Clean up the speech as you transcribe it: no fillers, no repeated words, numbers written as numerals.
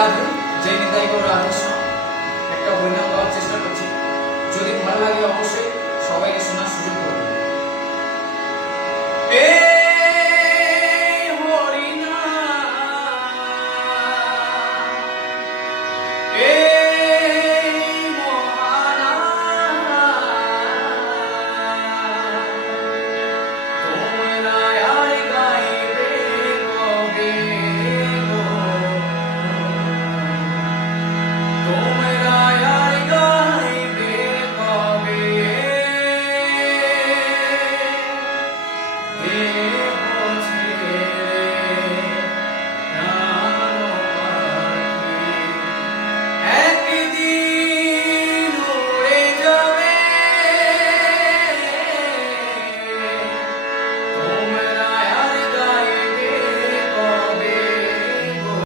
রাধে জয় নিতাই গৌর রাধেশ্য একটা হরিনাম গাওয়ার চেষ্টা করছি। যদি ভালো লাগে অবশ্যই সবাইকে শোনার সুযোগ করে দেবেন।